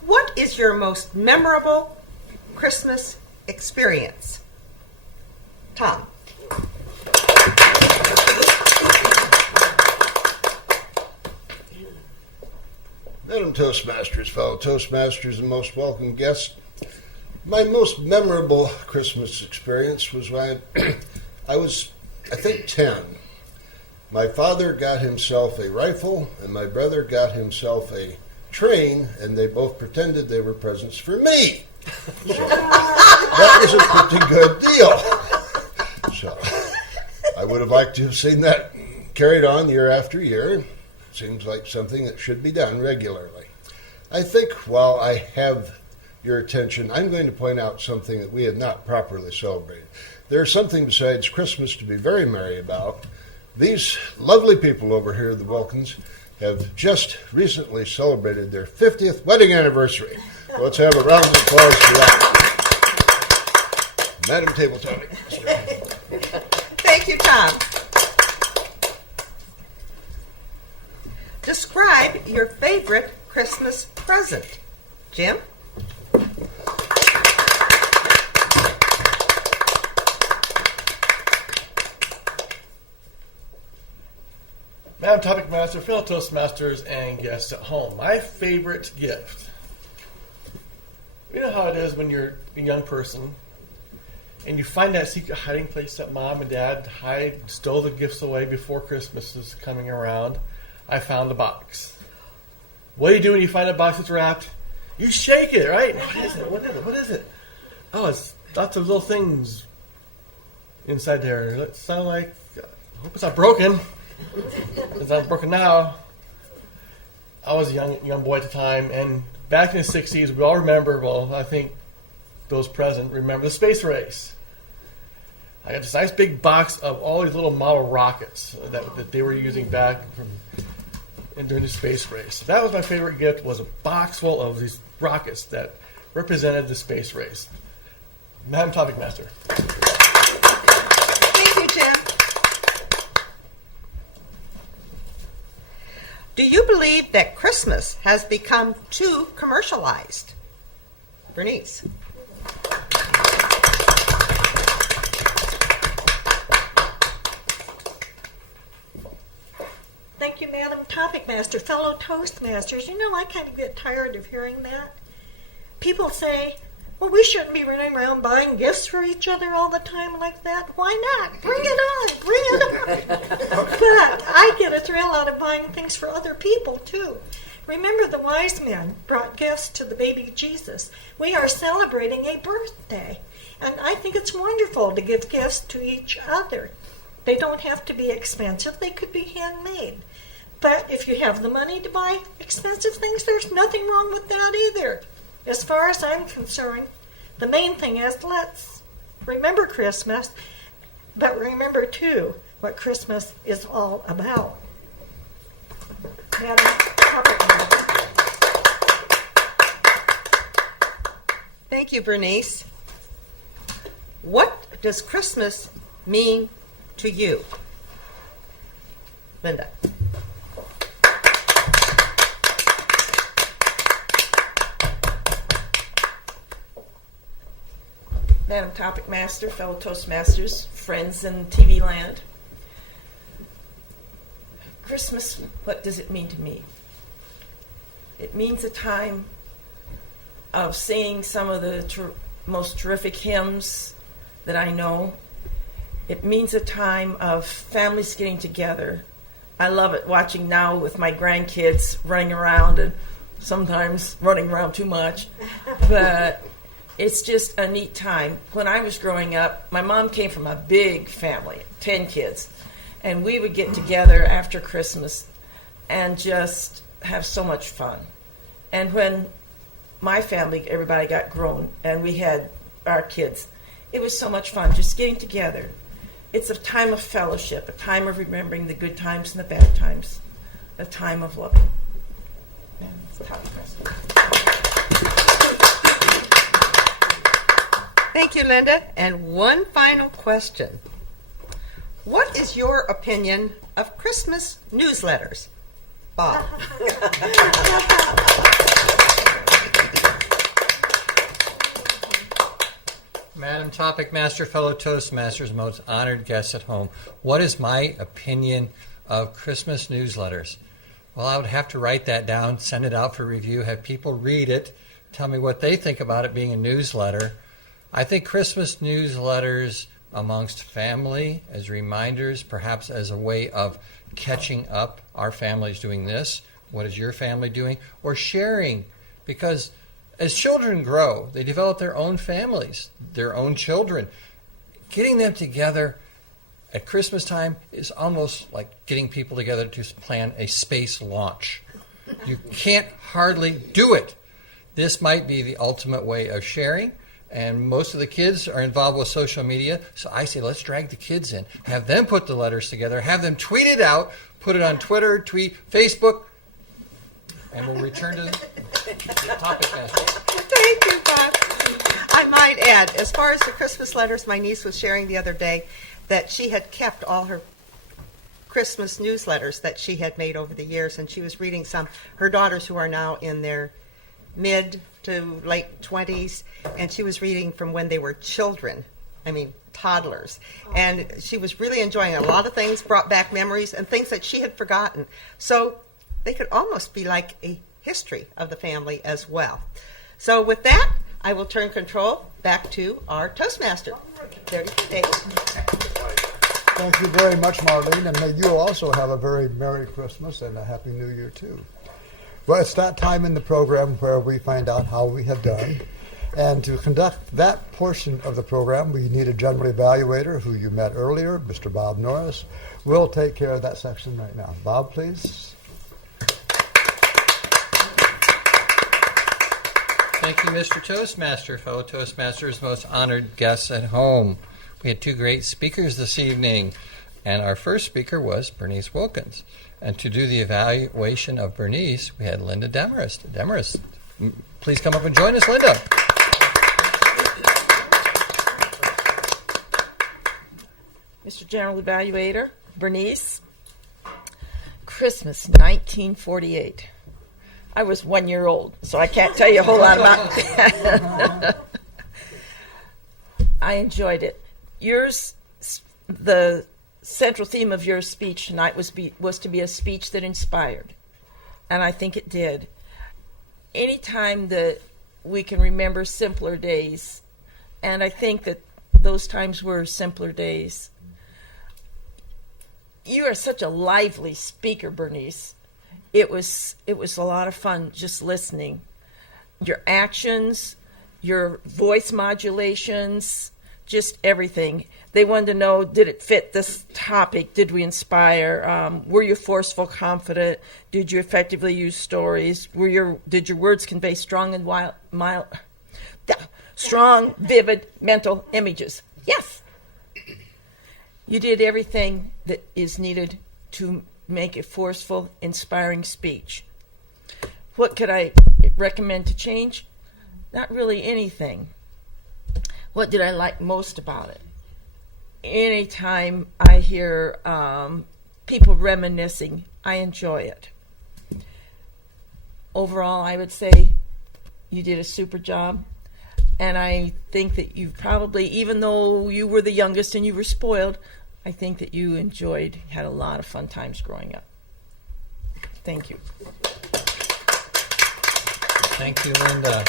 What is your most memorable Christmas experience? Tom. Madam Toastmasters, fellow Toastmasters, and most welcome guests, my most memorable Christmas experience was when I was, I think, 10. My father got himself a rifle, and my brother got himself a train, and they both pretended they were presents for me. So that was a pretty good deal. So I would have liked to have seen that carried on year after year. Seems like something that should be done regularly. I think while I have your attention, I'm going to point out something that we have not properly celebrated. There's something besides Christmas to be very merry about. These lovely people over here, the Wilkins, have just recently celebrated their 50th wedding anniversary. Let's have a round of applause for that. Madam Table Topic. Thank you, Tom. Describe your favorite Christmas present. Jim? Madam Topic Master, fellow Toastmasters, and guests at home. My favorite gift. You know how it is when you're a young person and you find that secret hiding place that mom and dad stole the gifts away before Christmas is coming around. I found a box. What do you do when you find a box that's wrapped? You shake it, right? What is it? What is it? What is it? Oh, it's lots of little things inside there. It sounds like, I hope it's not broken. It's not broken now. I was a young boy at the time, and back in the 60s, we all remember, well, I think those present remember the space race. I got this nice big box of all these little model rockets that they were using back during the space race. That was my favorite gift, was a box full of these rockets that represented the space race. Madam Topic Master. Thank you, Jim. Do you believe that Christmas has become too commercialized? Berniece. Thank you, Madam Topic Master. Fellow Toastmasters, you know, I kind of get tired of hearing that. People say, well, we shouldn't be running around buying gifts for each other all the time like that. Why not? Bring it on. Bring it on. But I get a thrill out of buying things for other people, too. Remember, the wise men brought gifts to the baby Jesus. We are celebrating a birthday. And I think it's wonderful to give gifts to each other. They don't have to be expensive. They could be handmade. But if you have the money to buy expensive things, there's nothing wrong with that either. As far as I'm concerned, the main thing is let's remember Christmas, but remember, too, what Christmas is all about. Madam Topic Master. Thank you, Bernice. What does Christmas mean to you? Linda. Madam Topic Master, fellow Toastmasters, friends in TV land. Christmas, what does it mean to me? It means a time of singing some of the most terrific hymns that I know. It means a time of families getting together. I love it watching now with my grandkids running around and sometimes running around too much. But it's just a neat time. When I was growing up, my mom came from a big family, 10 kids, and we would get together after Christmas and just have so much fun. And when my family, everybody got grown, and we had our kids, it was so much fun just getting together. It's a time of fellowship, a time of remembering the good times and the bad times, a time of loving. And it's a top question. Thank you, Linda. And one final question. What is your opinion of Christmas newsletters? Bob. Madam Topic Master, fellow Toastmasters, most honored guests at home, what is my opinion of Christmas newsletters? Well, I would have to write that down, send it out for review, have people read it, tell me what they think about it being a newsletter. I think Christmas newsletters amongst family, as reminders, perhaps as a way of catching up. Our family's doing this. What is your family doing? Or sharing, because as children grow, they develop their own families, their own children. Getting them together at Christmas time is almost like getting people together to plan a space launch. You can't hardly do it. This might be the ultimate way of sharing, and most of the kids are involved with social media, so I say let's drag the kids in, have them put the letters together, have them tweet it out, put it on Twitter, tweet, Facebook, and we'll return to the topic master. Thank you, Bob. I might add, as far as the Christmas letters, my niece was sharing the other day that she had kept all her Christmas newsletters that she had made over the years, and she was reading some. Her daughters, who are now in their mid to late 20s, and she was reading from when they were children. I mean, toddlers. And she was really enjoying it. A lot of things brought back memories and things that she had forgotten. So they could almost be like a history of the family as well. So with that, I will turn control back to our Toastmaster. There you go, Dave. Thank you very much, Marlene, and may you also have a very Merry Christmas and a Happy New Year, too. Well, it's that time in the program where we find out how we have done. And to conduct that portion of the program, we need a general evaluator who you met earlier, Mr. Bob Norris. We'll take care of that section right now. Bob, please. Thank you, Mr. Toastmaster, fellow Toastmasters, most honored guests at home. We had two great speakers this evening, and our first speaker was Berniece Wilkins. And to do the evaluation of Berniece, we had Linda Demarest. Demarest, please come up and join us, Linda. Mr. General Evaluator, Berniece, Christmas 1948. I was 1 year old, so I can't tell you a whole lot about that. I enjoyed it. Yours, the central theme of your speech tonight was to be a speech that inspired, and I think it did. Anytime that we can remember simpler days, and I think that those times were simpler days. You are such a lively speaker, Berniece. It was a lot of fun just listening. Your actions, your voice modulations, just everything. They wanted to know, did it fit this topic? Did we inspire? Were you forceful, confident? Did you effectively use stories? Did your words convey strong and strong, vivid mental images? Yes. You did everything that is needed to make a forceful, inspiring speech. What could I recommend to change? Not really anything. What did I like most about it? Anytime I hear people reminiscing, I enjoy it. Overall, I would say you did a super job. And I think that you probably, even though you were the youngest and you were spoiled, I think that you had a lot of fun times growing up. Thank you. Thank you, Linda.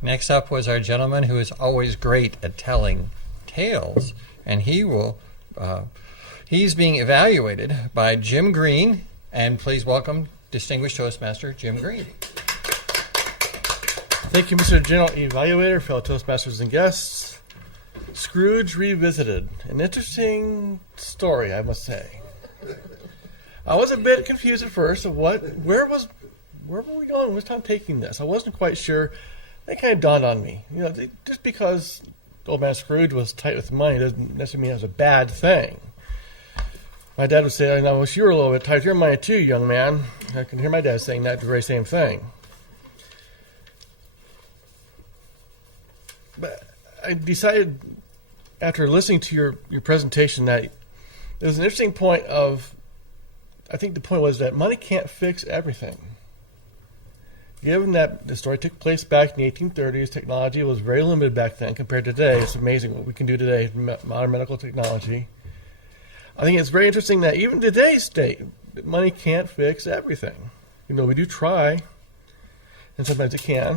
Next up was our gentleman who is always great at telling tales, and he's being evaluated by Jim Green, and please welcome distinguished Toastmaster Jim Green. Thank you, Mr. General Evaluator, fellow Toastmasters and guests. Scrooge Revisited. An interesting story, I must say. I was a bit confused at first of where were we going? Was Tom taking this? I wasn't quite sure. That kind of dawned on me. Just because old man Scrooge was tight with money doesn't necessarily mean it was a bad thing. My dad would say, I wish you were a little bit tight with your money too, young man. I can hear my dad saying that the very same thing. But I decided after listening to your presentation that there was an interesting point I think the point was that money can't fix everything. Given that the story took place back in the 1830s, technology was very limited back then compared to today. It's amazing what we can do today with modern medical technology. I think it's very interesting that even today's state, money can't fix everything. We do try, and sometimes it can.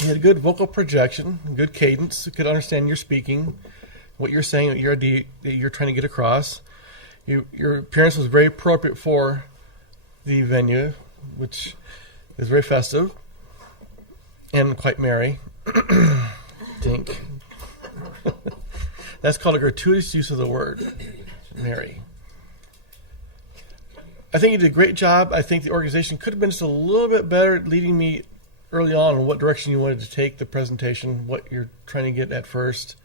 You had a good vocal projection, good cadence, could understand your speaking, what you're saying, what you're trying to get across. Your appearance was very appropriate for the venue, which is very festive and quite merry. Think. That's called a gratuitous use of the word, merry. I think you did a great job. I think the organization could have been just a little bit better at leading me early on what direction you wanted to take the presentation, what you're trying to get at first.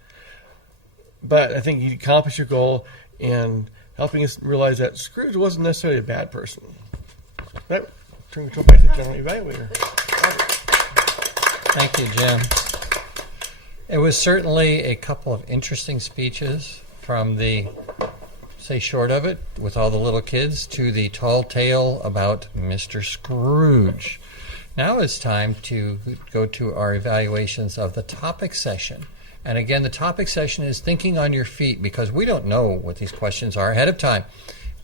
But I think you accomplished your goal in helping us realize that Scrooge wasn't necessarily a bad person. That turn control back to the General Evaluator. Thank you, Jim. It was certainly a couple of interesting speeches, from the, say short of it, with all the little kids, to the tall tale about Mr. Scrooge. Now it's time to go to our evaluations of the topic session. And again, the topic session is thinking on your feet, because we don't know what these questions are ahead of time.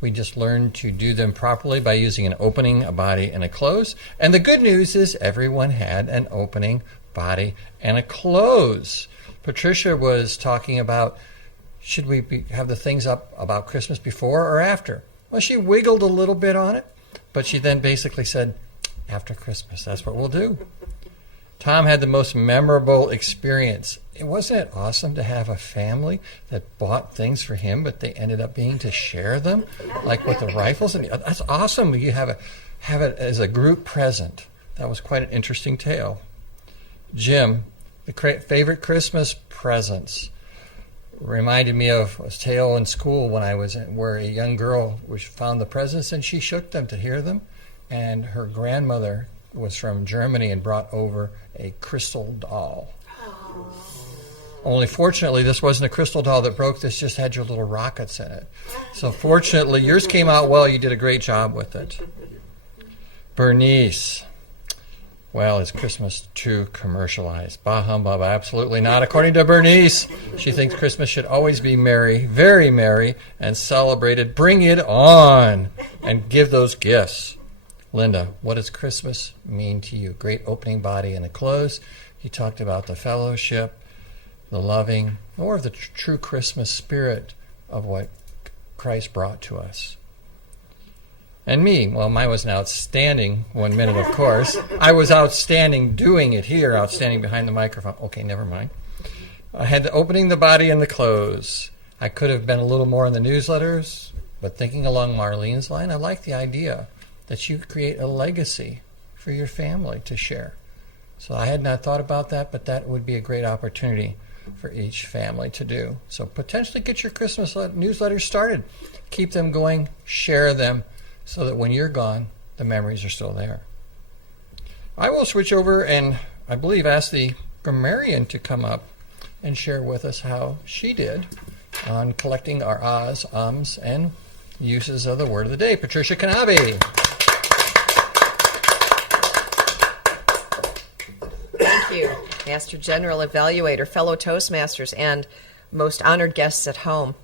We just learn to do them properly by using an opening, a body, and a close. And the good news is everyone had an opening, body, and a close. Patricia was talking about, should we have the things up about Christmas before or after? Well, she wiggled a little bit on it, but she then basically said, after Christmas, that's what we'll do. Tom had the most memorable experience. Wasn't it awesome to have a family that bought things for him, but they ended up being to share them, like with the rifles? And that's awesome. You have it as a group present. That was quite an interesting tale. Jim, the favorite Christmas presents, reminded me of a tale in school when I was where a young girl found the presents and she shook them to hear them, and her grandmother was from Germany and brought over a crystal doll. Only fortunately, this wasn't a crystal doll that broke. This just had your little rockets in it. So fortunately, yours came out well. You did a great job with it. Berniece. Well, is Christmas too commercialized? Bah humbug, absolutely not. According to Berniece, she thinks Christmas should always be merry, very merry, and celebrated. Bring it on and give those gifts. Linda, what does Christmas mean to you? Great opening body and a close. You talked about the fellowship, the loving, or the true Christmas spirit of what Christ brought to us. And me, well, mine was an outstanding 1 minute, of course. I was outstanding doing it here, outstanding behind the microphone. Okay, never mind. I had the opening, the body, and the close. I could have been a little more in the newsletters, but thinking along Marlene's line, I like the idea that you create a legacy for your family to share. So I had not thought about that, but that would be a great opportunity for each family to do. So potentially get your Christmas newsletters started. Keep them going, share them, so that when you're gone, the memories are still there. I will switch over and, I believe, ask the grammarian to come up and share with us how she did on collecting our ahs, ums, and uses of the word of the day. Patricia Knaebe. Thank you, Master General Evaluator, fellow Toastmasters, and most honored guests at home.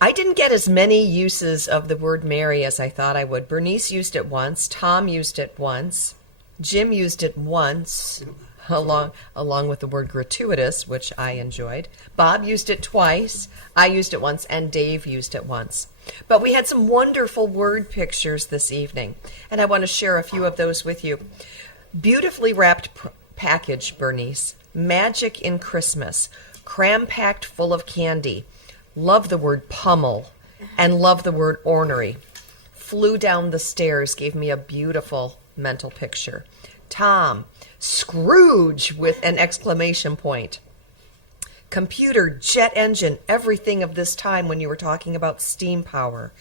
I didn't get as many uses of the word merry as I thought I would. Berniece used it once. Tom used it once. Jim used it once, along with the word gratuitous, which I enjoyed. Bob used it twice. I used it once, and Dave used it once. But we had some wonderful word pictures this evening, and I want to share a few of those with you. Beautifully wrapped package, Berniece. Magic in Christmas. Cram-packed full of candy. Love the word pummel and love the word ornery. Flew down the stairs, gave me a beautiful mental picture. Tom, Scrooge with an exclamation point. Computer, jet engine, everything of this time when you were talking about steam power.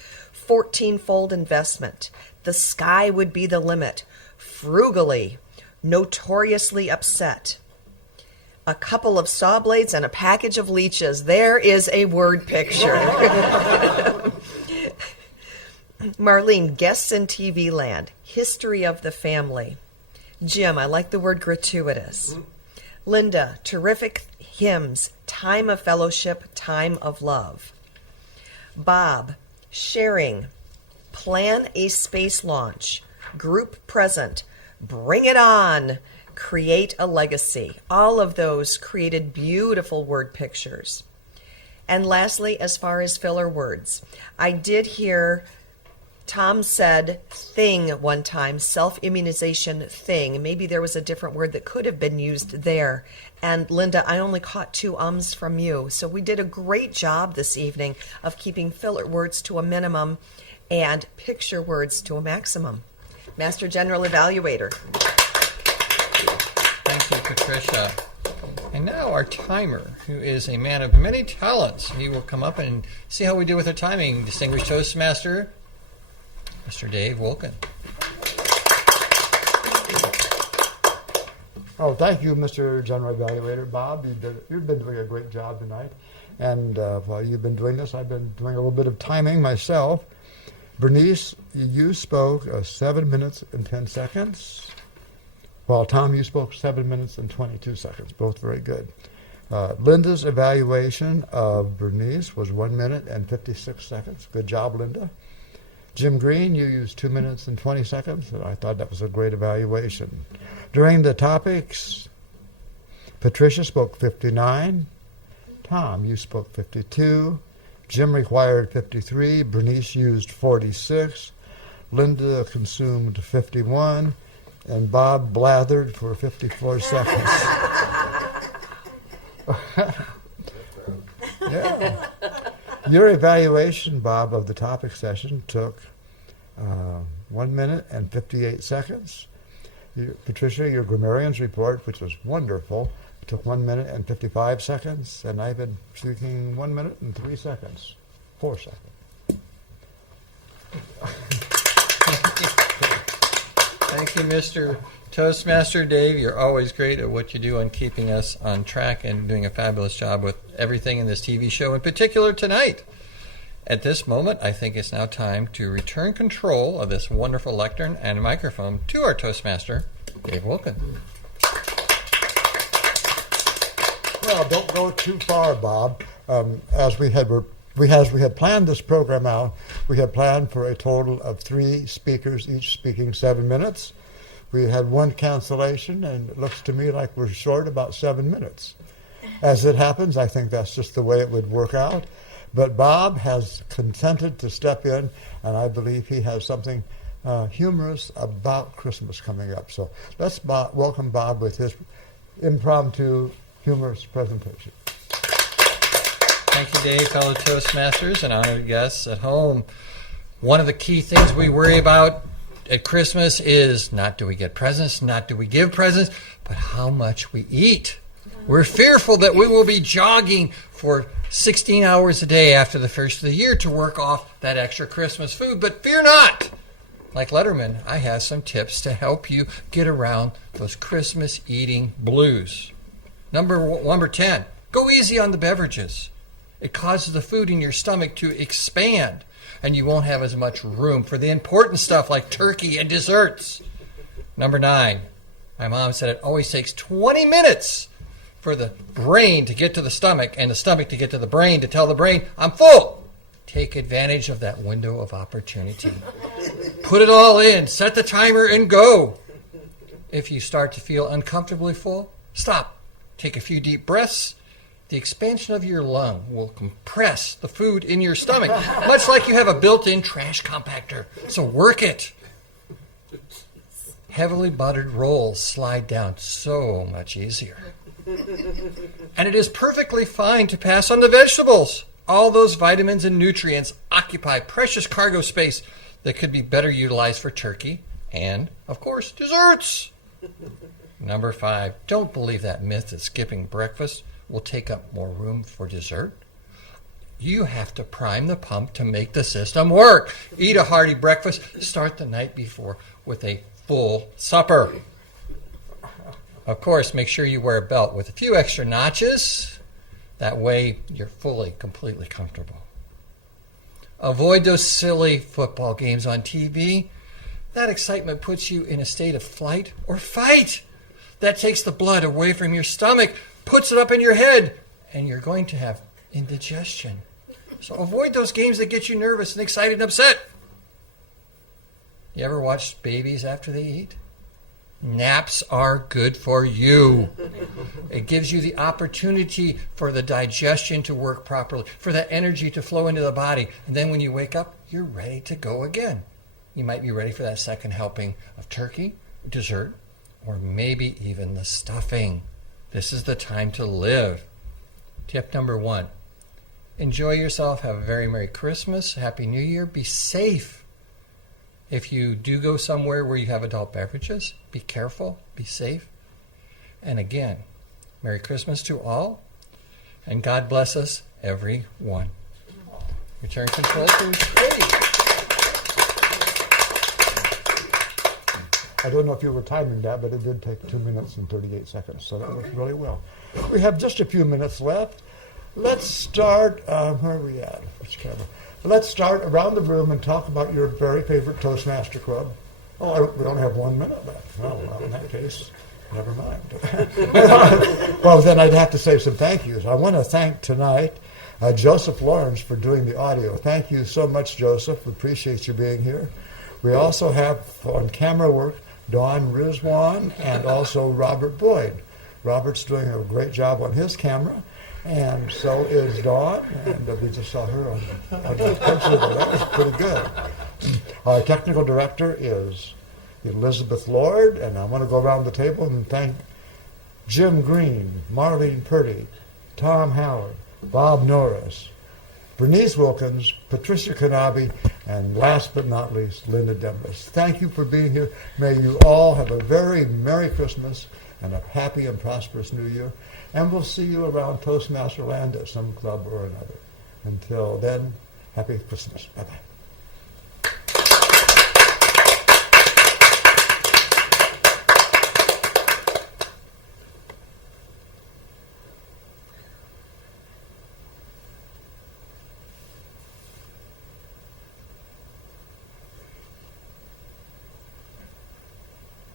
14-fold investment. The sky would be the limit. Frugally, notoriously upset. A couple of saw blades and a package of leeches. There is a word picture. Marlene, guests in TV land. History of the family. Jim, I like the word gratuitous. Linda, terrific hymns. Time of fellowship, time of love. Bob, sharing. Plan a space launch. Group present. Bring it on. Create a legacy. All of those created beautiful word pictures. And lastly, as far as filler words, I did hear Tom said thing one time, self-immunization thing. Maybe there was a different word that could have been used there. And Linda, I only caught 2 ums from you. So we did a great job this evening of keeping filler words to a minimum and picture words to a maximum. Master General Evaluator. Thank you, Patricia. And now our timer, who is a man of many talents. He will come up and see how we do with our timing. Distinguished Toastmaster, Mr. Dave Wilkins. Oh, thank you, Mr. General Evaluator. Bob, you've been doing a great job tonight. And while you've been doing this, I've been doing a little bit of timing myself. Berniece, you spoke 7 minutes and 10 seconds. While Tom, you spoke 7 minutes and 22 seconds. Both very good. Linda's evaluation of Berniece was 1 minute and 56 seconds. Good job, Linda. Jim Green, you used 2 minutes and 20 seconds, and I thought that was a great evaluation. During the topics, Patricia spoke 59. Tom, you spoke 52. Jim required 53. Berniece used 46. Linda consumed 51. And Bob blathered for 54 seconds. Yeah. Your evaluation, Bob, of the topic session took 1 minute and 58 seconds. Patricia, your grammarian's report, which was wonderful, took 1 minute and 55 seconds. And I've been speaking 1 minute and 3 seconds. 4 seconds. Thank you, Mr. Toastmaster Dave. You're always great at what you do on keeping us on track and doing a fabulous job with everything in this TV show, in particular tonight. At this moment, I think it's now time to return control of this wonderful lectern and microphone to our Toastmaster, Dave Wilkins. Well, don't go too far, Bob. As we had planned this program out, we had planned for a total of 3 speakers, each speaking 7 minutes. We had 1 cancellation, and it looks to me like we're short about 7 minutes. As it happens, I think that's just the way it would work out. But Bob has consented to step in, and I believe he has something humorous about Christmas coming up. So let's welcome Bob with his impromptu humorous presentation. Thank you, Dave, fellow Toastmasters and honored guests at home. One of the key things we worry about at Christmas is not do we get presents, not do we give presents, but how much we eat. We're fearful that we will be jogging for 16 hours a day after the first of the year to work off that extra Christmas food, but fear not. Like Letterman, I have some tips to help you get around those Christmas eating blues. Number 10, go easy on the beverages. It causes the food in your stomach to expand, and you won't have as much room for the important stuff like turkey and desserts. Number 9, my mom said it always takes 20 minutes for the brain to get to the stomach and the stomach to get to the brain to tell the brain, I'm full. Take advantage of that window of opportunity. Put it all in, set the timer, and go. If you start to feel uncomfortably full, stop. Take a few deep breaths. The expansion of your lung will compress the food in your stomach, much like you have a built-in trash compactor. So work it. Heavily buttered rolls slide down so much easier. And it is perfectly fine to pass on the vegetables. All those vitamins and nutrients occupy precious cargo space that could be better utilized for turkey and, of course, desserts. Number 5, don't believe that myth that skipping breakfast will take up more room for dessert. You have to prime the pump to make the system work. Eat a hearty breakfast. Start the night before with a full supper. Of course, make sure you wear a belt with a few extra notches. That way, you're fully, completely comfortable. Avoid those silly football games on TV. That excitement puts you in a state of flight or fight. That takes the blood away from your stomach, puts it up in your head, and you're going to have indigestion. So avoid those games that get you nervous and excited and upset. You ever watch babies after they eat? Naps are good for you. It gives you the opportunity for the digestion to work properly, for that energy to flow into the body. And then when you wake up, you're ready to go again. You might be ready for that second helping of turkey, dessert, or maybe even the stuffing. This is the time to live. Tip number 1. Enjoy yourself. Have a very Merry Christmas. Happy New Year. Be safe. If you do go somewhere where you have adult beverages, be careful, be safe. And again, Merry Christmas to all, and God bless us, everyone. Return control to Purdy. I don't know if you were timing that, but it did take 2 minutes and 38 seconds, so that worked really well. We have just a few minutes left. Let's start, where are we at? Which camera? Let's start around the room and talk about your very favorite Toastmaster club. Oh, we only have 1 minute left. Well, in that case, never mind. Well, then I'd have to say some thank yous. I want to thank tonight Joseph Lawrence for doing the audio. Thank you so much, Joseph. We appreciate you being here. We also have on camera work Dawn Rizwan and also Robert Boyd. Robert's doing a great job on his camera. And so is Dawn, and we just saw her on the picture. That was pretty good. Our technical director is Elizabeth Lord, and I want to go around the table and thank Jim Green, Marlene Purdy, Tom Howard, Bob Norris, Berniece Wilkins, Patricia Knaebe, and last but not least, Linda Demlis. Thank you for being here. May you all have a very Merry Christmas and a happy and prosperous New Year. And we'll see you around Toastmaster Land at some club or another. Until then, happy Christmas. Bye-bye.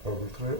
Are we clear?